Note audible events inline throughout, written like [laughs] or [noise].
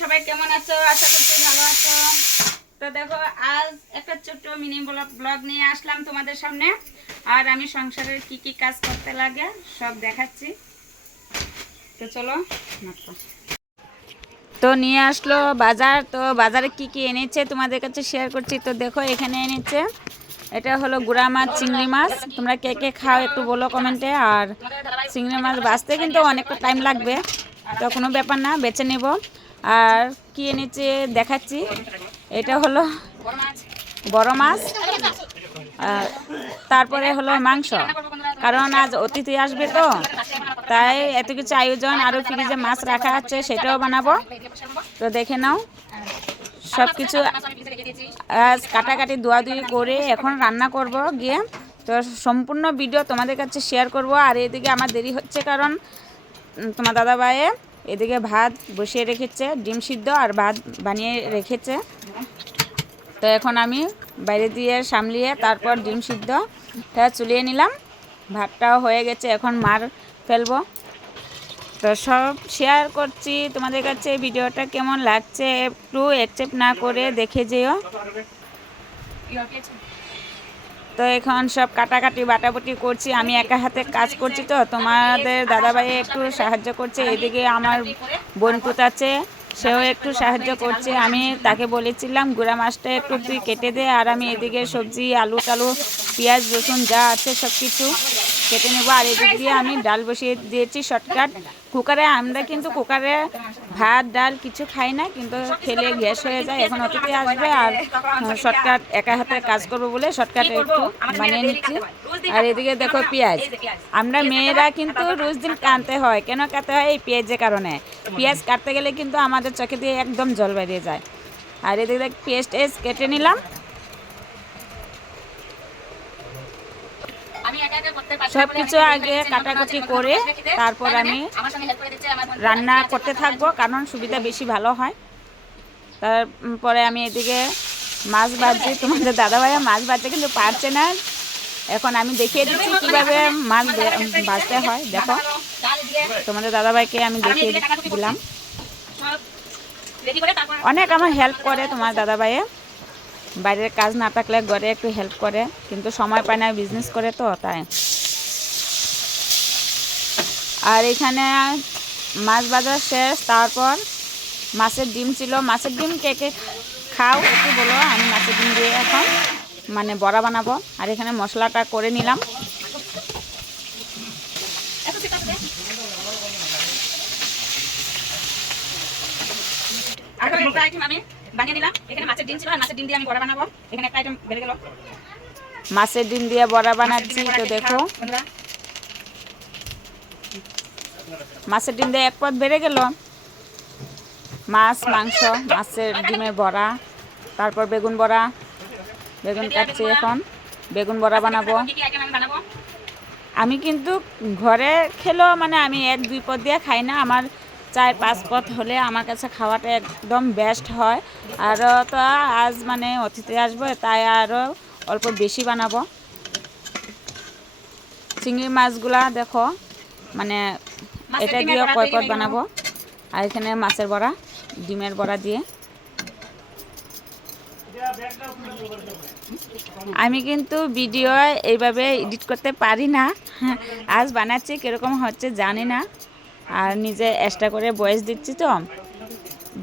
সবাই কেমন আছো? আশা করছি ভালো আছো। তো দেখো, আজ একটা ছোট্ট মিনি ব্লগ নিয়ে আসলাম তোমাদের সামনে। আর আমি সংসারের কি কি কাজ করতে লাগে, সব দেখাচ্ছি। তো চলো তো নিয়ে আসলো বাজার। তো বাজারে কি কি এনেছে তোমাদের কাছে শেয়ার করছি। তো দেখো, এখানে এনেছে। এটা হলো গুড়া মাছ, চিংড়ি মাছ। তোমরা কে কে খাও একটু বলো কমেন্টে আর চিংড়ি মাছ বাঁচতে কিন্তু অনেকটা টাইম লাগবে। তো কোনো ব্যাপার না, বেছে নেব। আর কি এনেছে দেখাচ্ছি? এটা হলো বড় মাছ। তারপরে হলো মাংস। কারণ আজ অতিথি আসবে তো, তাই এত কিছু আয়োজন আরও ফ্রিজে মাছ রাখা আছে, সেটাও বানাবো। তো দেখে নাও। সব কিছু আজ কাটাকাটি ধোয়াধুয়ি করে এখন রান্না করব গিয়ে। তো সম্পূর্ণ ভিডিও তোমাদের কাছে শেয়ার করব। আর এদিকে আমার দেরি হচ্ছে কারণ তোমার দাদা ভাইয়ে এদিকে ভাত বসিয়ে রেখেছে, ডিম সিদ্ধ আর ভাত বানিয়ে রেখেছে। তো এখন আমি বাইরে দিয়ে সামলিয়ে তারপর ডিম সিদ্ধটা চুলিয়ে নিলাম। ভাতটাও হয়ে গেছে, এখন মার ফেলব। তো সব শেয়ার করছি। তোমাদের কাছে ভিডিওটা কেমন লাগছে একটু অ্যাকসেপ্ট না করে দেখে যেও। তো এখন সব কাটাকাটি বাটাবাটি করছি, আমি একা হাতে কাজ করছি তো, তোমাদের দাদাভাই একটু সাহায্য করছে, এদিকে আমার বোন পুত আছে সেও একটু সাহায্য করছে, আমি তাকে বলেছিলাম, গুঁড়া মাছটা একটু তুই কেটে দে, আর আমি এদিকে সবজি, আলু টালু, পেঁয়াজ, রসুন যা আছে সব কিছু কেটে নেব, আর এদিক দিয়ে আমি ডাল বসিয়ে দিয়েছি, শর্টকাট। কুকারে আমরা কিন্তু কুকারে ভাত, ডাল কিছু খাই না, কিন্তু খেলে গ্যাস হয়ে যায়। এখন অতিথি আসবে আর শর্টকাট, একা হাতে কাজ করব বলে শর্টকাট একটু বানিয়ে নিচ্ছি। আর এদিকে দেখো পেঁয়াজ। আমরা মেয়েরা কিন্তু রোজ দিন কানতে হয়। কেন কাটতে হয়? এই পেঁয়াজের কারণে। পেঁয়াজ কাটতে গেলে কিন্তু আমাদের চোখে দিয়ে একদম জল বেরিয়ে যায়। আর এদিকে পেস্ট এস কেটে নিলাম। সব কিছু আগে কাটাকুটি করে তারপর আমি রান্না করতে থাকব, কারণ সুবিধা বেশি ভালো হয়। তারপরে আমি এদিকে মাছ ভাজছি। তোমাদের দাদাভাইয়া মাছ ভাজছে, কিন্তু পারছে না। এখন আমি দেখিয়ে দিচ্ছি কীভাবে মাছ ভাজতে হয়। দেখো, তোমাদের দাদাভাইকে আমি দেখিয়ে দিলাম। অনেক আমার হেল্প করে তোমার দাদাভাইয়ে। বাইরের কাজ না থাকলে ঘরে একটু হেল্প করে, কিন্তু সময় পায় না বিজনেস করে তো, তাই। আর এখানে মাছ বাজার শেষ তারপর মাছের ডিম ছিল। মাছের ডিম কে কে খাও একটু বলো আমি মাছের ডিম দিয়ে এখন মানে বড়া বানাবো। আর এখানে মশলাটা করে নিলাম। আমি বানিয়ে নিলাম। এখানে মাছের ডিম ছিল আর মাছের ডিম দিয়ে আমি বড়া বানাবো। এখানে একটা আইটেম বেড়ে গেল। মাছের ডিম দিয়ে বড়া বানাচ্ছি তো দেখো। মাছের ডিম দিয়ে এক পথ বেড়ে গেল। মাছ, মাংস, মাছের ডিমের বড়া, তারপর বেগুন বড়া, বেগুন কাটছি এখন। বেগুন বড়া বানাবো। আমি কিন্তু ঘরে খেলেও মানে আমি এক, দুই পদ দিয়ে খাই না। আমার চার, পাঁচ পথ হলে আমার কাছে খাওয়াটা একদম বেস্ট হয়। আরও তো আজ মানে অতিথি আসব, তাই আরও অল্প বেশি বানাবো। চিংড়ি মাছগুলা দেখো মানে এটা ডিমের দিয়ে বড়া কয়। বানাবো? আর এখানে মাছের বড়া ডিমের বড়া দিয়ে। আমি কিন্তু ভিডিও এইভাবে এডিট করতে পারি না। আজ বানাচ্ছি কীরকম হচ্ছে জানি না। আর নিজে এক্সট্রা করে বয়স দিচ্ছি তো।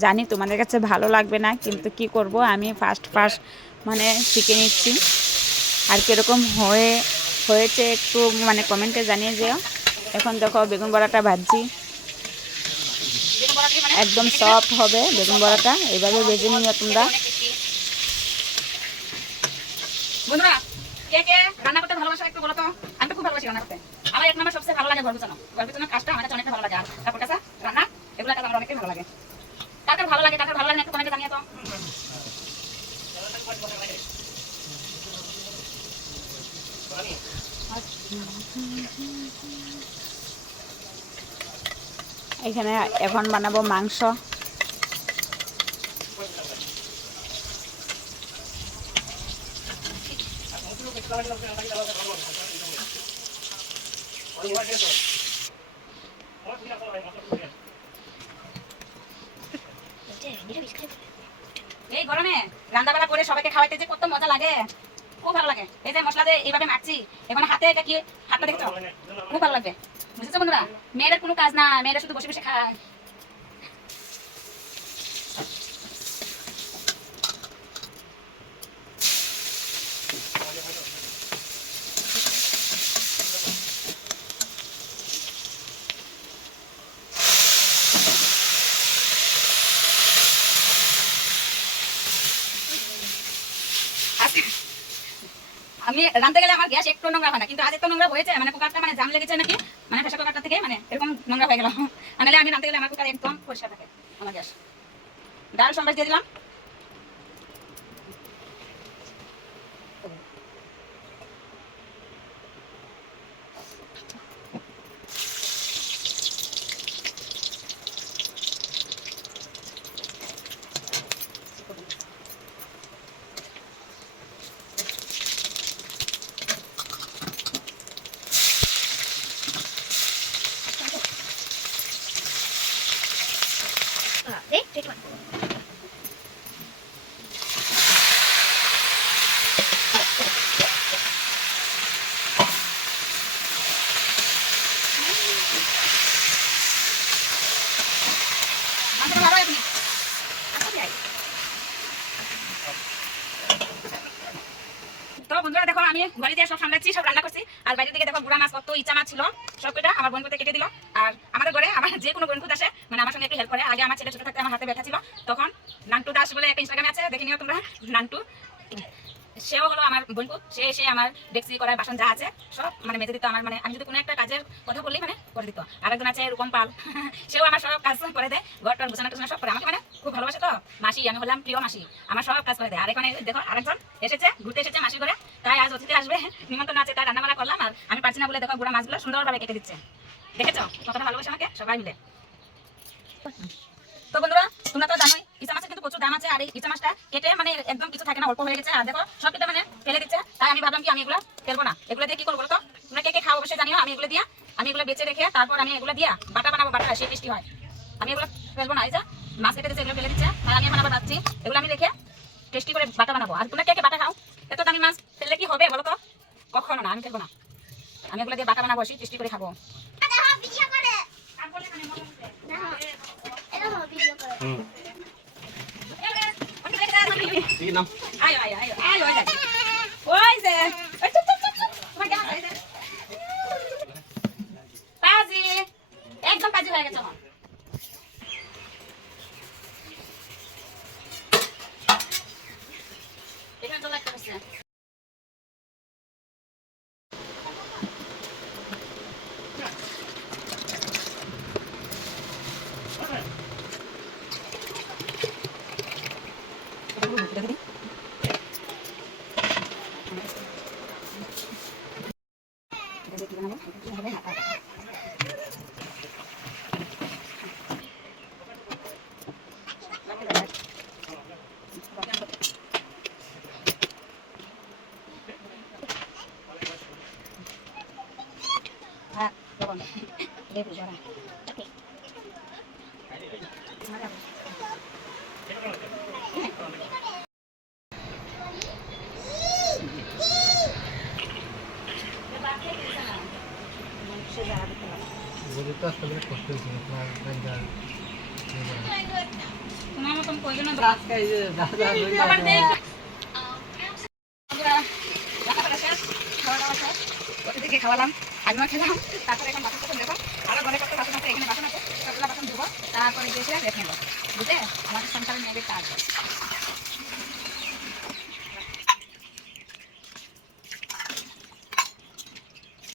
জানি তোমাদের কাছে ভালো লাগবে না কিন্তু কি করব? আমি ফার্স্ট ফার্স্ট মানে শিখে নিচ্ছি। আর কীরকম হয়ে হয়েছে একটু মানে কমেন্টে জানিয়ে যেও। এখন দেখো বেগুন বড়াটা ভাজছি। একদম সফট হবে বেগুন বড়াটা। এইভাবে ভেজে নিও তোমরা। বন্ধুরা, কে কে রান্না করতে ভালোবাসো একটু বলো তো? আমি তো খুব ভালোবাসি রান্না করতে। আমার এক নম্বর সবচেয়ে ভালো লাগে ঘর গুছানোর কাজটা আমার কাছে অনেকটা ভালো লাগে আর তারপর কাছে রান্না এগুলো কাজ আমার অনেকটাই ভালো লাগে কার কার ভালো লাগে কার কার ভালো লাগে না একটু কমেন্টে জানিয়ে তো এখানে এখন বানাবো মাংস। এই গরমে রান্নাবাড়া করে সবাইকে খাওয়াইতে যে কত মজা লাগে। খুব ভালো লাগে। এই যে মশলা যে এইভাবে মাখছি, এখন হাতে এটা কি হাতটা দেখছ? খুব ভালো লাগবে। বুঝেছ বন্ধুরা? মেয়েদের কোনো কাজ না মেয়েরা শুধু বসে বসে খায়। আমি রাঁধতে গেলে আমার গ্যাস একটু নোংরা হয় না, কিন্তু আজ একটু নোংরা হয়েছে মানে কুকারটা মানে জাম লেগেছে নাকি মানে প্রেশার কুকারটা থেকে মানে এরকম নোংরা হয়ে গেল। [laughs] আমি রাঁধতে গেলে আমার কুকার একদম পরিষ্কার থাকে, আমার গ্যাস। ডাল সম্বাস দিয়ে দিলাম Eh, take one. মাংসটা ভালো আপনি Aku biar. তো বন্ধুরা দেখো আমি ঘরে দিয়ে সব সামলাচ্ছি, সব রান্না করছি। আর বাইরে থেকে দেখো গুড়া মাছ, কত ইচ্ছা মাছ ছিল। সব কটা আমার বোন কেটে দিল। আর আমাদের ঘরে আমার যে কোনো বোন আসে মানে আমার সঙ্গে একটু হেল্প করে। আগে আমার ছেলে ছোট থাকতে আমার হাতে ব্যথা ছিল। তখন নান্টু দাস বলে একটা ইনস্টাগ্রামে আছে, দেখে নিও তোমরা, নান্টু। সেও হলো আমার বন্ধু সে এসে আমার ডেক্সি করার বাসন যা আছে, সব মানে মেজে দিত আমার মানে আমি যদি কোনো একটা কাজের কথা বললেই মানে করে দিত। আর একজন আছে, রূপম পাল, [laughs] সেও আমার সব কাজ করে দেয় ঘরটার গোছানো টোছানো সব করে। আমাকে মানে খুব ভালোবাসে তো, মাসি, আমি হলাম প্রিয় মাসি, আমার সব কাজ করে দেয়। আর এখানে দেখো আরেকজন এসেছে, ঘুরতে এসেছে মাসি করে তাই আজ অতিথি আসবে, নিমন্ত্রণ আছে, তাই রান্নাবান্না করলাম, আর আমি পারছি না বলে দেখো গুড়া মাছগুলো সুন্দরভাবে কেটে দিচ্ছে। দেখেছ? কতটা ভালোবাসে আমাকে? সবাই মিলে। তো বন্ধুরা, তোমরা তো জানোই কিন্তু প্রচুর দাম আছে আর এই ইচা মাছটা কেটে মানে একদম কিছু থাকে না, অল্প হয়ে গেছে। আর দেখো, সব কেটে মানে ফেলে দিচ্ছে। তাই আমি ভাবলাম কি আমি এগুলো ফেলব না। এগুলো দিয়ে কি করব তো তোমরা কে কে খাও অবশ্যই জানিও। আমি এগুলো দিয়ে, আমি এগুলো বেঁচে রেখে তারপর আমি এগুলো দিয়া বাটা বানাবো বাটা সেই মিষ্টি হয়। আমি এগুলো ফেলব না। এই যা, মাছ কেটে দিচ্ছে এগুলো ফেলে দিচ্ছে। আর আমি এখন আবার ভাবছি, এগুলো আমি রেখে টেস্টি করে বাটা বানাবো। আর তোমরা কে কে বাটা খাও? এত দামি মাছ ফেললে কি হবে বলো তো কখনো না, আমি ফেলব না। আমি এগুলো দিয়ে বাটা বানাবো, সেই টেস্টি করে খাব Ada mau video করে। না, এটা mau video করে। আয় আয় আয় আয় আয় ওই যে ওই চুপ চুপ চুপ চুপ তোমার কেমন এই যে পাজি একদম পাজি হয়ে গেছে আমার এখানে চলে একটা বসে Ah, yun. Level siya. Okay. বলি তো আসলে কষ্ট হয়েছে আপনার গাঞ্জার তোমার মতন কয়জন আজকে এই যে দাদা খাবার দেই বন্ধুরা, রান্নাবান্না শেষ, খাওয়া দাওয়া শেষ। অতিথিকে খাওয়ালাম। আমিও খেলাম। তারপরে এখন টাসন দেখো। আরও ঘরে কত আছে, এখানে বাসন আছে, সবগুলা বাসন ধুবো, তারপরে গিয়ে রেখে নেব। আমাদের সংসারে মেয়েদের কাজ।